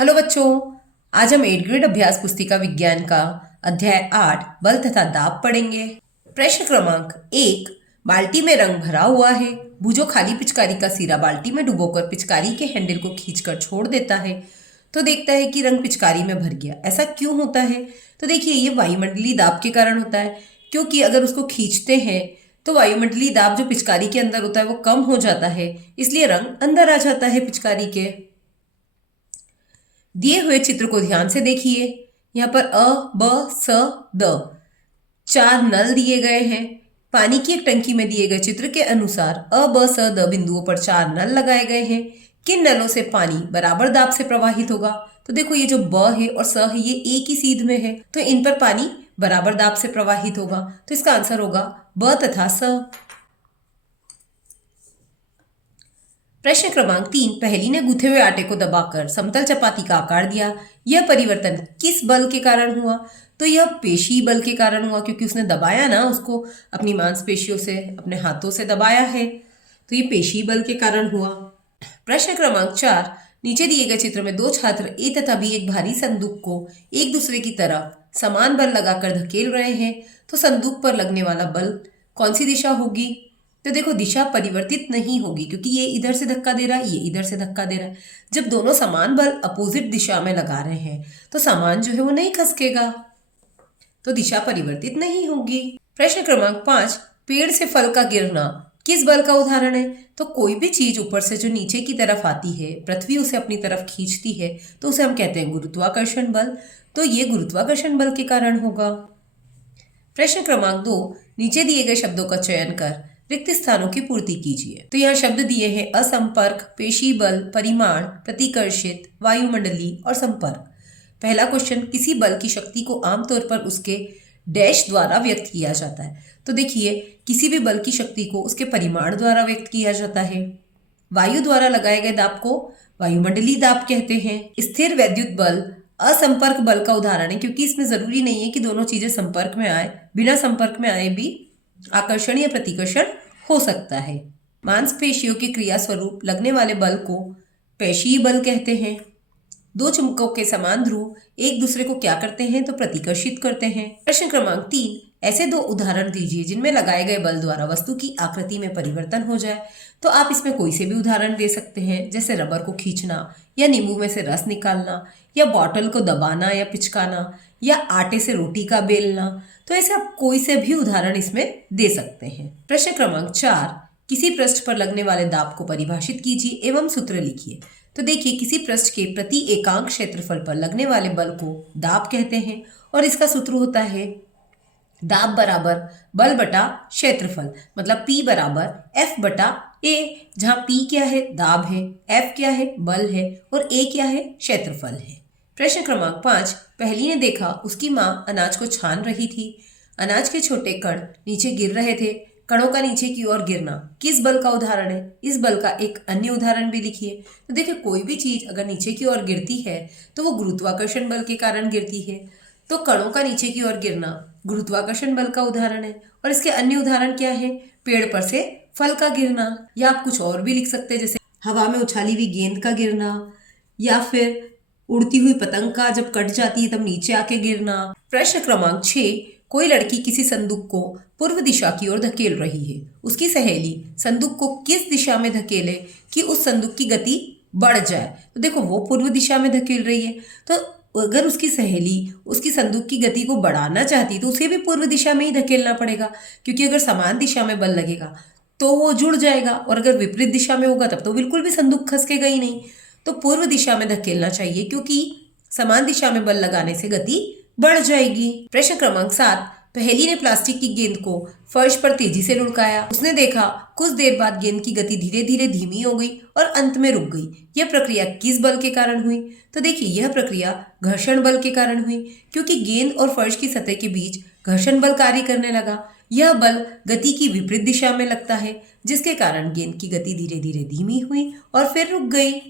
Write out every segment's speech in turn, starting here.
Hello बच्चों, आज हम 8th ग्रेड अभ्यास पुस्तिका विज्ञान का अध्याय 8 बल तथा दाब पढ़ेंगे। प्रश्न क्रमांक 1। बाल्टी में रंग भरा हुआ है। भुजो खाली पिचकारी का सिरा बाल्टी में डुबोकर पिचकारी के हैंडल को खींचकर छोड़ देता है तो देखता है कि रंग पिचकारी में भर गया। ऐसा क्यों होता है? तो देखिए, ये वायुमंडलीय दाब के कारण होता है, क्योंकि अगर उसको खींचते हैं तो वायुमंडलीय दाब जो पिचकारी के अंदर होता है वो कम हो जाता है, इसलिए रंग अंदर आ जाता है पिचकारी के। दिए हुए चित्र को ध्यान से देखिए। यहाँ पर अ, ब, स, द 4 नल दिए गए हैं। पानी की एक टंकी में दिए गए चित्र के अनुसार अ, ब, स, द बिंदुओं पर 4 नल लगाए गए हैं। किन नलों से पानी बराबर दाब से प्रवाहित होगा? तो देखो, ये जो ब है और स है ये एक ही सीध में है, तो इन पर पानी बराबर दाब से प्रवाहित होगा। तो इसका आंसर होगा ब तथा स। प्रश्न क्रमांक 3। पहेली ने गूथे हुए आटे को दबाकर समतल चपाती का आकार दिया। यह परिवर्तन किस बल के कारण हुआ? तो यह पेशी बल के कारण हुआ, क्योंकि उसने दबाया ना, उसको अपनी मांसपेशियों से, अपने हाथों से दबाया है, तो ये पेशी बल के कारण हुआ। प्रश्न क्रमांक 4। नीचे दिए गए चित्र में 2 छात्र ए तथा बी एक भारी संदूक को एक दूसरे की तरफ समान बल लगाकर धकेल रहे हैं, तो संदूक पर लगने वाला बल कौन सी दिशा होगी? तो देखो, दिशा परिवर्तित नहीं होगी, क्योंकि ये इधर से धक्का दे रहा है, ये इधर से धक्का दे रहा है। जब दोनों समान बल अपोजिट दिशा में लगा रहे हैं तो सामान जो है वो नहीं खसकेगा, तो दिशा परिवर्तित नहीं होगी। प्रश्न क्रमांक 5। पेड़ से फल का गिरना किस बल का उदाहरण है? तो कोई भी चीज ऊपर से जो नीचे की तरफ आती है, पृथ्वी उसे अपनी तरफ खींचती है, तो उसे हम कहते हैं गुरुत्वाकर्षण बल। तो ये गुरुत्वाकर्षण बल के कारण होगा। प्रश्न क्रमांक 2। नीचे दिए गए शब्दों का चयन कर रिक्त स्थानों की पूर्ति कीजिए। तो यहाँ शब्द दिए हैं असंपर्क, पेशी बल, परिमाण, प्रतिकर्षित, वायुमंडलीय और संपर्क। पहला क्वेश्चन, किसी बल की शक्ति को आमतौर पर उसके डैश द्वारा व्यक्त किया जाता है। तो देखिए, किसी भी बल की शक्ति को उसके परिमाण द्वारा व्यक्त किया जाता है। वायु द्वारा लगाए गए दाब को वायुमंडलीय दाब कहते हैं। स्थिर वैद्युत बल असंपर्क बल का उदाहरण है, क्योंकि इसमें जरूरी नहीं है कि दोनों चीजें संपर्क में आए, बिना संपर्क में आए भी आकर्षण या प्रतिकर्षण हो सकता है। मांसपेशियों की क्रिया स्वरूप लगने वाले बल को पेशीय बल कहते हैं। 2 चुंबकों के समान ध्रुव एक दूसरे को क्या करते हैं? तो प्रतिकर्षित करते हैं। प्रश्न क्रमांक 3। ऐसे 2 उदाहरण दीजिए जिनमें लगाए गए बल द्वारा वस्तु की आकृति में परिवर्तन हो जाए। तो आप इसमें कोई से भी उदाहरण दे सकते हैं, जैसे रबर को खींचना, या नींबू में से रस निकालना, या बॉटल को दबाना या पिचकाना, या आटे से रोटी का बेलना। तो ऐसे आप कोई से भी उदाहरण इसमें दे सकते हैं। प्रश्न क्रमांक 4। किसी पृष्ठ पर लगने वाले दाब को परिभाषित कीजिए एवं सूत्र लिखिए। तो देखिए, किसी पृष्ठ के प्रति एकांक क्षेत्रफल पर लगने वाले बल को दाब कहते हैं, और इसका सूत्र होता है दाब बराबर बल बटा क्षेत्रफल, मतलब P बराबर F बटा A, जहां P क्या है? दाब है, F क्या है? बल है, और A क्या है? क्षेत्रफल है। प्रश्न क्रमांक 5। पहली ने देखा उसकी माँ अनाज को छान रही थी। अनाज के छोटे कण नीचे गिर रहे थे। कणों का नीचे की ओर गिरना किस बल का उदाहरण है? इस बल का एक अन्य उदाहरण भी लिखिए। तो देखिए, कोई भी चीज अगर नीचे की ओर गिरती है तो वो गुरुत्वाकर्षण बल के कारण गिरती है, तो कणों का नीचे की ओर गिरना गुरुत्वाकर्षण बल का उदाहरण है। और इसके अन्य उदाहरण क्या है? पेड़ पर से फल का गिरना, या आप कुछ और भी लिख सकते हैं, जैसे हवा में उछाली हुई गेंद का गिरना, या फिर उड़ती हुई पतंग का जब कट जाती है तब नीचे आके गिरना। प्रश्न क्रमांक 6। कोई लड़की किसी संदूक को पूर्व दिशा की ओर धकेल रही है। उसकी सहेली संदूक को किस दिशा में धकेले कि उस संदूक की गति बढ़ जाए? तो देखो, वो पूर्व दिशा में धकेल रही है, तो अगर उसकी सहेली उसकी संदूक की गति को बढ़ाना चाहती तो उसे भी पूर्व दिशा में ही धकेलना पड़ेगा, क्योंकि अगर समान दिशा में बल लगेगा तो वो जुड़ जाएगा, और अगर विपरीत दिशा में होगा तब तो बिल्कुल भी संदूक खसकेगा ही नहीं। तो पूर्व दिशा में धकेलना चाहिए, क्योंकि समान दिशा में बल लगाने से गति बढ़ जाएगी। प्रश्न क्रमांक 7। पहेली ने प्लास्टिक की गेंद को फर्श पर तेजी से लुढ़काया। उसने देखा कुछ देर बाद गेंद की गति धीरे धीरे धीमी हो गई और अंत में रुक गई। यह प्रक्रिया किस बल के कारण हुई? तो देखिए, यह प्रक्रिया घर्षण बल के कारण हुई, क्योंकि गेंद और फर्श की सतह के बीच घर्षण बल कार्य करने लगा। यह बल गति की विपरीत दिशा में लगता है, जिसके कारण गेंद की गति धीरे धीरे धीमी हुई और फिर रुक गई।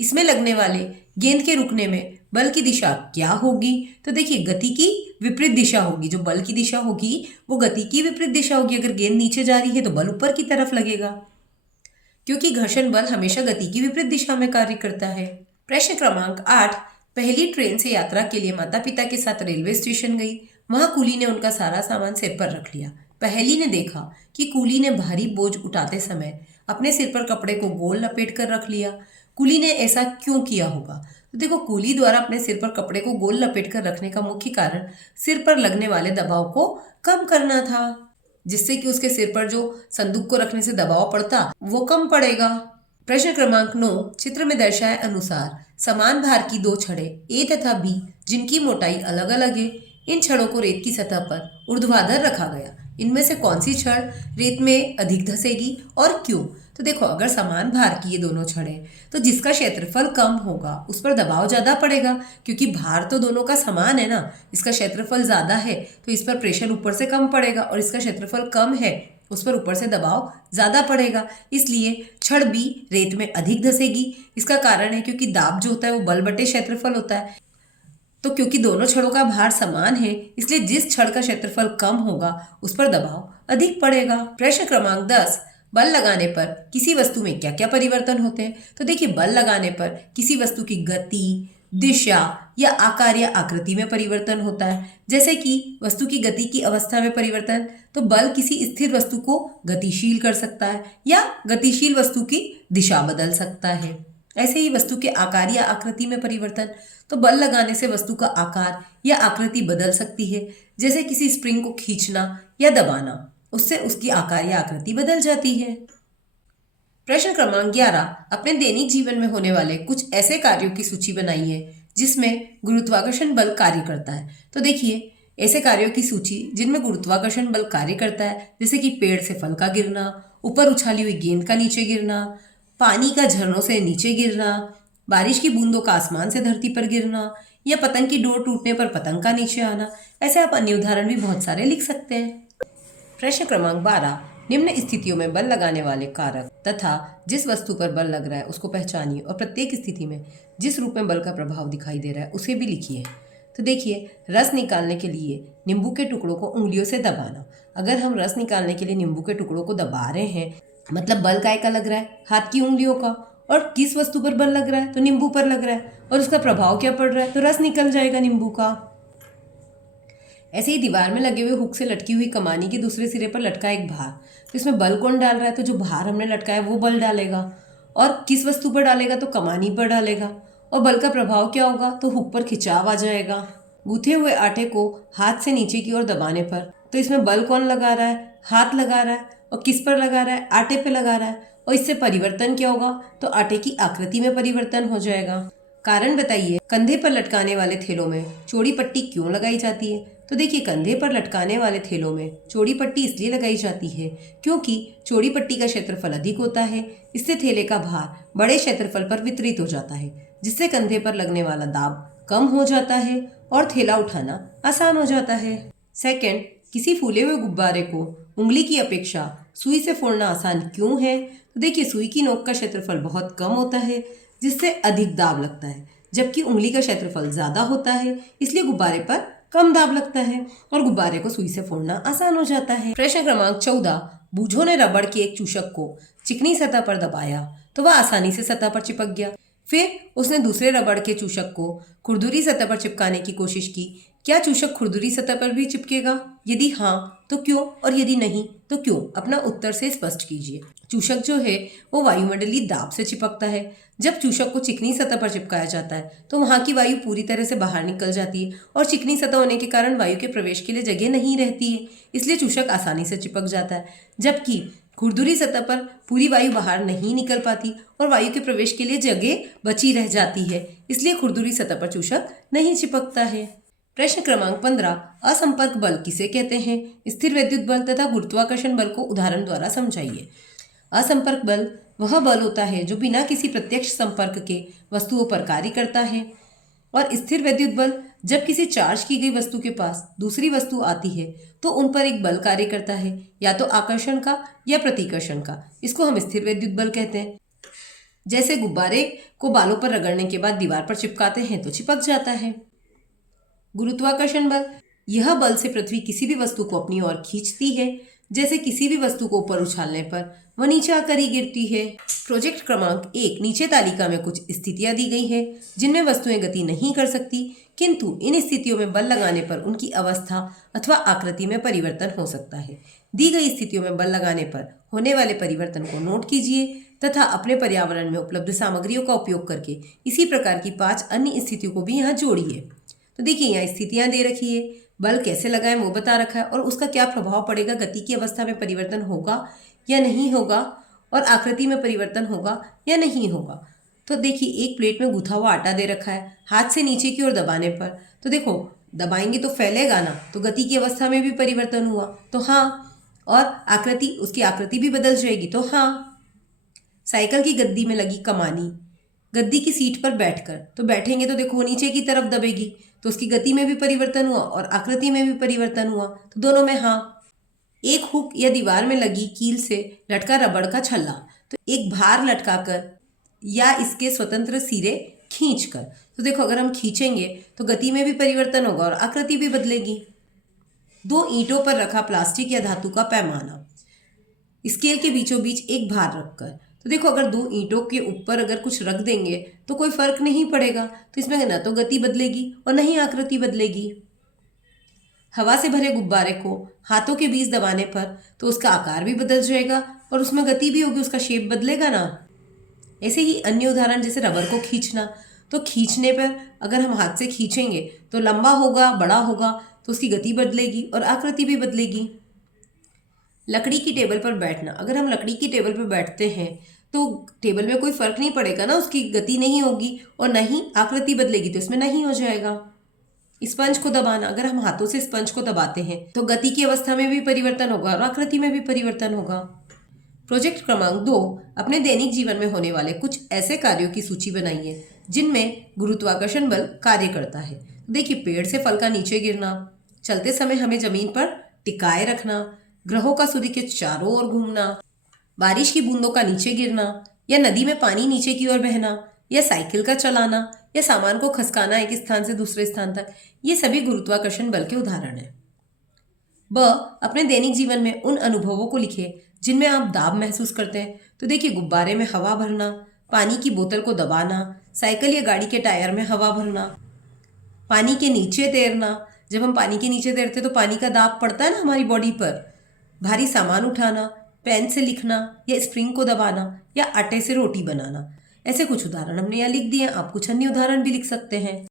इसमें लगने वाले गेंद के रुकने में बल की दिशा क्या होगी? तो देखिए, गति की विपरीत दिशा होगी। जो बल की दिशा होगी वो गति की विपरीत दिशा होगी। अगर गेंद नीचे जा रही है तो बल ऊपर की तरफ लगेगा, क्योंकि घर्षण बल हमेशा गति की विपरीत दिशा में कार्य करता है। प्रश्न क्रमांक 8। पहली ट्रेन से यात्रा के लिए माता पिता के साथ रेलवे स्टेशन गई। वहां कूली ने उनका सारा सामान सिर पर रख लिया। पहली ने देखा कि कूली ने भारी बोझ उठाते समय अपने सिर पर कपड़े को गोल लपेट कर रख लिया। कूली ने ऐसा क्यों किया होगा? तो देखो, कूली द्वारा अपने सिर पर कपड़े को गोल लपेट कर रखने का मुख्य कारण सिर पर लगने वाले दबाव को कम करना था, जिससे कि उसके सिर पर जो संदूक को रखने से दबाव पड़ता वो कम पड़ेगा। प्रश्न क्रमांक 9। चित्र में दर्शाए अनुसार समान भार की दो छड़ें ए तथा बी, जिनकी मोटाई अलग अलग है, इन छड़ों को रेत की सतह पर ऊर्ध्वाधर रखा गया। इनमें से कौन सी छड़ रेत में अधिक धंसेगी और क्यों? तो देखो, अगर समान भार की ये दोनों छड़ें, तो जिसका क्षेत्रफल कम होगा उस पर दबाव ज्यादा पड़ेगा, क्योंकि भार तो दोनों का समान है ना। इसका क्षेत्रफल ज्यादा है तो इस पर प्रेशर ऊपर से कम पड़ेगा, और इसका क्षेत्रफल कम है उस पर ऊपर से दबाव ज्यादा पड़ेगा। इसलिए छड़ बी रेत में अधिक धंसेगी। इसका कारण है क्योंकि दाब जो होता है वो बल बटे क्षेत्रफल होता है। तो क्योंकि दोनों छड़ों का भार समान है, इसलिए जिस छड़ का क्षेत्रफल कम होगा उस पर दबाव अधिक पड़ेगा। प्रश्न क्रमांक 10। बल लगाने पर किसी वस्तु में क्या क्या परिवर्तन होते हैं? तो देखिए, बल लगाने पर किसी वस्तु की गति, दिशा या आकार या आकृति में परिवर्तन होता है। जैसे कि वस्तु की गति की अवस्था में परिवर्तन, तो बल किसी स्थिर वस्तु को गतिशील कर सकता है या गतिशील वस्तु की दिशा बदल सकता है। ऐसे ही वस्तु के आकार या आकृति में परिवर्तन, तो बल लगाने से वस्तु का आकार या आकृति बदल सकती है। जैसे किसी स्प्रिंग को खींचना या दबाना, उससे उसकी आकार या आकृति बदल जाती है। प्रश्न क्रमांक 11। अपने दैनिक जीवन में होने वाले कुछ ऐसे कार्यों की सूची बनाइए जिसमें गुरुत्वाकर्षण बल कार्य करता है। तो देखिए, ऐसे कार्यों की सूची जिनमें गुरुत्वाकर्षण बल कार्य करता है, जैसे कि पेड़ से फल का गिरना, ऊपर उछाली हुई गेंद का नीचे गिरना, पानी का झरनों से नीचे गिरना, बारिश की बूंदों का आसमान से धरती पर गिरना, या पतंग की डोर टूटने पर पतंग का नीचे आना। ऐसे आप अन्य उदाहरण भी बहुत सारे लिख सकते हैं। प्रश्न क्रमांक 12। निम्न स्थितियों में बल लगाने वाले कारक तथा जिस वस्तु पर बल लग रहा है उसको पहचानिए, और प्रत्येक स्थिति में जिस रूप में बल का प्रभाव दिखाई दे रहा है उसे भी लिखिए। तो देखिए, रस निकालने के लिए नींबू के टुकड़ों को उंगलियों से दबाना। अगर हम रस निकालने के लिए नींबू के टुकड़ों को दबा रहे हैं, मतलब बल काय का लग रहा है? हाथ की उंगलियों का। और किस वस्तु पर बल लग रहा है? तो नींबू पर लग रहा है, और उसका प्रभाव क्या पड़ रहा है? तो रस निकल जाएगा नींबू का। ऐसे ही दीवार में लगे हुए हुक से लटकी हुई कमानी के दूसरे सिरे पर लटका एक भार, तो इसमें बल कौन डाल रहा है? तो जो भार हमने लटकाया वो बल डालेगा। और किस वस्तु पर डालेगा? तो कमानी पर डालेगा। और बल का प्रभाव क्या होगा? तो हुक पर खिंचाव आ जाएगा। गूथे हुए आटे को हाथ से नीचे की ओर दबाने पर, तो इसमें बल कौन लगा रहा है? हाथ लगा रहा है। और किस पर लगा रहा है? आटे पे लगा रहा है। और इससे परिवर्तन क्या होगा? तो आटे की आकृति में परिवर्तन हो जाएगा। कारण बताइए, कंधे पर लटकाने वाले थैलों में चौड़ी पट्टी क्यों लगाई जाती है? तो देखिए, कंधे पर लटकाने वाले थैलों में चौड़ी पट्टी इसलिए लगाई जाती है क्योंकि चौड़ी पट्टी का क्षेत्रफल अधिक होता है। इससे थैले का भार बड़े क्षेत्रफल पर वितरित हो जाता है, जिससे कंधे पर लगने वाला दाब कम हो जाता है और थैला उठाना आसान हो जाता है। सेकंड, किसी फूले हुए गुब्बारे को उंगली की अपेक्षा सुई से फोड़ना आसान क्यों है? तो देखिए, सुई की नोक का क्षेत्रफल बहुत कम होता है, जिससे अधिक दाब लगता है, जबकि उंगली का क्षेत्रफल ज्यादा होता है, इसलिए गुब्बारे पर कम दाब लगता है और गुब्बारे को सुई से फोड़ना आसान हो जाता है। प्रश्न क्रमांक 14। बूझों ने रबड़ के एक चूषक को चिकनी सतह पर दबाया तो वह आसानी से सतह पर चिपक गया। फिर उसने दूसरे रबड़ के चूषक को खुरदुरी सतह पर चिपकाने की कोशिश की। क्या चूषक खुरदुरी सतह पर भी चिपकेगा? यदि हाँ तो क्यों, और यदि नहीं तो क्यों? अपना उत्तर से स्पष्ट कीजिए। चूषक जो है वो वायुमंडलीय दाब से चिपकता है। जब चूषक को चिकनी सतह पर चिपकाया जाता है तो वहां की वायु पूरी तरह से बाहर निकल जाती है, और चिकनी सतह होने के कारण वायु के प्रवेश के लिए जगह नहीं रहती है, इसलिए चूषक आसानी से चिपक जाता है। जबकि खुरदुरी सतह पर पूरी वायु बाहर नहीं निकल पाती और वायु के प्रवेश के लिए जगह बची रह जाती है, इसलिए खुरदुरी सतह पर चूषक नहीं चिपकता है। प्रश्न क्रमांक 15। असंपर्क बल किसे कहते हैं? स्थिर वैद्युत बल तथा गुरुत्वाकर्षण बल को उदाहरण द्वारा समझाइए। असंपर्क बल वह बल होता है जो बिना किसी प्रत्यक्ष संपर्क के वस्तुओं पर कार्य करता है, और स्थिर वैद्युत बल जब किसी चार्ज की गई वस्तु के पास दूसरी वस्तु आती है तो उन पर एक बल कार्य करता है, या तो आकर्षण का या प्रतिकर्षण का। इसको हम स्थिर वैद्युत बल कहते हैं। जैसे गुब्बारे को बालों पर रगड़ने के बाद दीवार पर चिपकाते हैं तो चिपक जाता है। गुरुत्वाकर्षण बल, यह बल से पृथ्वी किसी भी वस्तु को अपनी ओर खींचती है। जैसे किसी भी वस्तु को ऊपर उछालने पर वह नीचे आकर ही गिरती है। प्रोजेक्ट क्रमांक 1, नीचे तालिका में कुछ स्थितियां दी गई हैं जिनमें वस्तुएं गति नहीं कर सकती, किंतु इन स्थितियों में बल लगाने पर उनकी अवस्था अथवा आकृति में परिवर्तन हो सकता है। दी गई स्थितियों में बल लगाने पर होने वाले परिवर्तन को नोट कीजिए तथा अपने पर्यावरण में उपलब्ध सामग्रियों का उपयोग करके इसी प्रकार की 5 अन्य स्थितियों को भी यहाँ जोड़िए। तो देखिए, यहाँ स्थितियां दे रखी है, बल कैसे लगाएं वो बता रखा है और उसका क्या प्रभाव पड़ेगा, गति की अवस्था में परिवर्तन होगा या नहीं होगा और आकृति में परिवर्तन होगा या नहीं होगा। तो देखिए, एक प्लेट में गूथा हुआ आटा दे रखा है, हाथ से नीचे की ओर दबाने पर तो देखो दबाएंगे तो फैलेगा ना, तो गति की अवस्था में भी परिवर्तन हुआ तो हाँ, और आकृति, उसकी आकृति भी बदल जाएगी तो हाँ। साइकिल की गद्दी में लगी कमानी, गद्दी की सीट पर बैठकर, तो बैठेंगे तो देखो नीचे की तरफ दबेगी, तो उसकी गति में भी परिवर्तन हुआ और आकृति में भी परिवर्तन हुआ, तो दोनों में हाँ। एक हुक या दीवार में लगी कील से लटका रबड़ का छल्ला, तो एक भार लटकाकर या इसके स्वतंत्र सिरे खींचकर, तो देखो अगर हम खींचेंगे तो गति में भी परिवर्तन होगा और आकृति भी बदलेगी। 2 ईंटों पर रखा प्लास्टिक या धातु का पैमाना, स्केल के बीचों बीच एक भार रखकर, तो देखो अगर 2 ईंटों के ऊपर अगर कुछ रख देंगे तो कोई फर्क नहीं पड़ेगा, तो इसमें न तो गति बदलेगी और न ही आकृति बदलेगी। हवा से भरे गुब्बारे को हाथों के बीच दबाने पर तो उसका आकार भी बदल जाएगा और उसमें गति भी होगी, उसका शेप बदलेगा ना। ऐसे ही अन्य उदाहरण जैसे रबर को खींचना, तो खींचने पर अगर हम हाथ से खींचेंगे तो लंबा होगा, बड़ा होगा, तो उसकी गति बदलेगी और आकृति भी बदलेगी। लकड़ी की टेबल पर बैठना, अगर हम लकड़ी की टेबल पर बैठते हैं तो टेबल में कोई फर्क नहीं पड़ेगा ना, उसकी गति नहीं होगी और न ही आकृति बदलेगी, तो इसमें नहीं हो जाएगा। स्पंज को दबाना, अगर हम हाथों से स्पंज को दबाते हैं तो गति की अवस्था में भी परिवर्तन होगा और आकृति में भी परिवर्तन होगा। प्रोजेक्ट क्रमांक 2, अपने दैनिक जीवन में होने वाले कुछ ऐसे कार्यों की सूची बनाइए जिनमें गुरुत्वाकर्षण बल कार्य करता है। देखिए, पेड़ से फल का नीचे गिरना, चलते समय हमें जमीन पर टिकाए रखना, ग्रहों का सूर्य के चारों ओर घूमना, बारिश की बूंदों का नीचे गिरना, या नदी में पानी नीचे की ओर बहना, या साइकिल का चलाना, या सामान को खसकाना एक स्थान से दूसरे स्थान तक, ये सभी गुरुत्वाकर्षण बल के उदाहरण हैं। ब, अपने दैनिक जीवन में उन अनुभवों को लिखिए जिनमें आप दाब महसूस करते हैं। तो देखिए, गुब्बारे में हवा भरना, पानी की बोतल को दबाना, साइकिल या गाड़ी के टायर में हवा भरना, पानी के नीचे तैरना, जब हम पानी के नीचे तैरते तो पानी का दाब पड़ता है ना हमारी बॉडी पर, भारी सामान उठाना, पेन से लिखना या स्प्रिंग को दबाना, या आटे से रोटी बनाना। ऐसे कुछ उदाहरण हमने यहाँ लिख दिए, आप कुछ अन्य उदाहरण भी लिख सकते हैं।